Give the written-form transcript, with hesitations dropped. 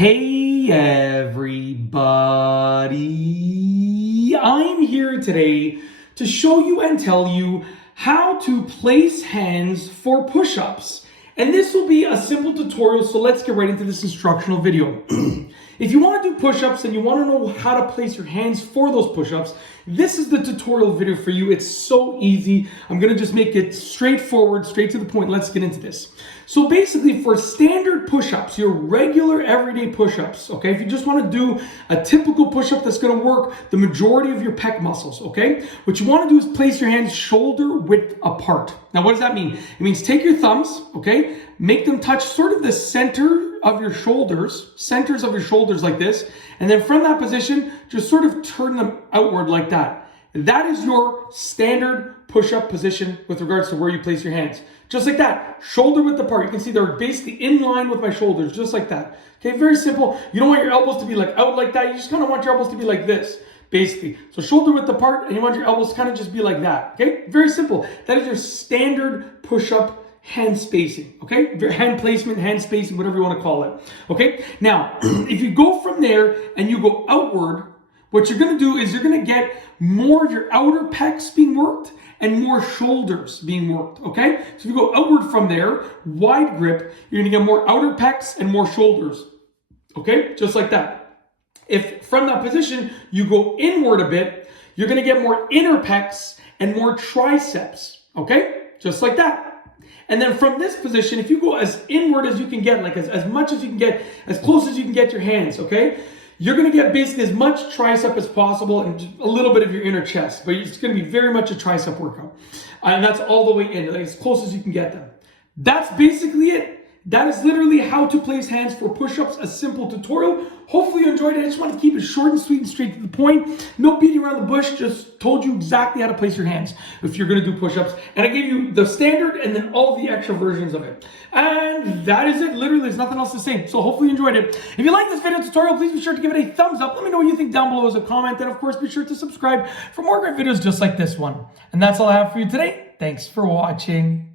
Hey everybody, I'm here today to show you and tell you how to place hands for push-ups. And this will be a simple tutorial, so let's get right into this instructional video. If you want to do push-ups and you want to know how to place your hands for those push-ups, this is the tutorial video for you. It's so easy. I'm going to just make it straightforward, straight to the point. Let's get into this. So basically for standard push-ups, your regular everyday push-ups, okay? If you just want to do a typical push-up that's going to work the majority of your pec muscles, okay? What you want to do is place your hands shoulder width apart. Now what does that mean? It means take your thumbs, okay? Make them touch sort of the centers of your shoulders like this, and then from that position, just sort of turn them outward like that. That is your standard push-up position with regards to where you place your hands. Just like that, shoulder width apart. You can see they're basically in line with my shoulders, just like that. Okay, very simple. You don't want your elbows to be like out like that. You just kind of want your elbows to be like this, basically. So shoulder width apart, and you want your elbows to kind of just be like that. Okay, very simple. That is your standard push-up hand spacing, okay? Hand placement, hand spacing, whatever you want to call it, okay? Now, if you go from there and you go outward, what you're going to do is you're going to get more of your outer pecs being worked and more shoulders being worked, okay? So if you go outward from there, wide grip, you're going to get more outer pecs and more shoulders, okay? Just like that. If from that position you go inward a bit, you're going to get more inner pecs and more triceps, okay? Just like that. And then from this position, if you go as inward as you can get, like as much as you can get, as close as you can get your hands, okay? You're going to get basically as much tricep as possible and a little bit of your inner chest, but it's going to be very much a tricep workout. And that's all the way in, like as close as you can get them. That's basically it. That is literally how to place hands for push-ups, a simple tutorial. Hopefully you enjoyed it. I just wanted to keep it short and sweet and straight to the point. No beating around the bush, just told you exactly how to place your hands if you're going to do push-ups. And I gave you the standard and then all the extra versions of it. And that is it. Literally, there's nothing else to say. So hopefully you enjoyed it. If you like this video tutorial, please be sure to give it a thumbs up. Let me know what you think down below as a comment. And of course, be sure to subscribe for more great videos just like this one. And that's all I have for you today. Thanks for watching.